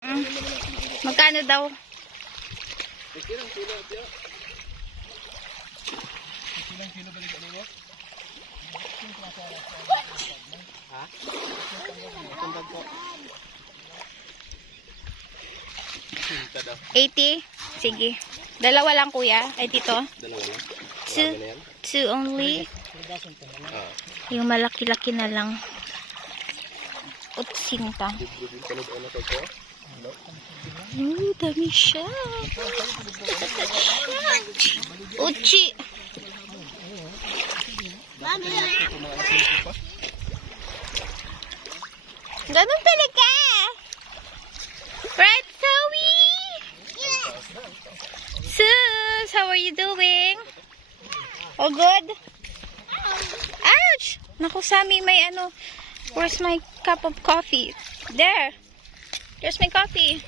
Magkano daw? Ha? 80? Sige. Dalawa lang kuya. Ay dito. Dalawa lang. Two only. Yung malaki-laki na lang. Utsinta. Dami siya. Uchi. Ganun talaga. Right, Zoe? Sus, how are you doing? All good? Ouch! Naku, Sammy, may ano. Where's my cup of coffee? There. There's my coffee.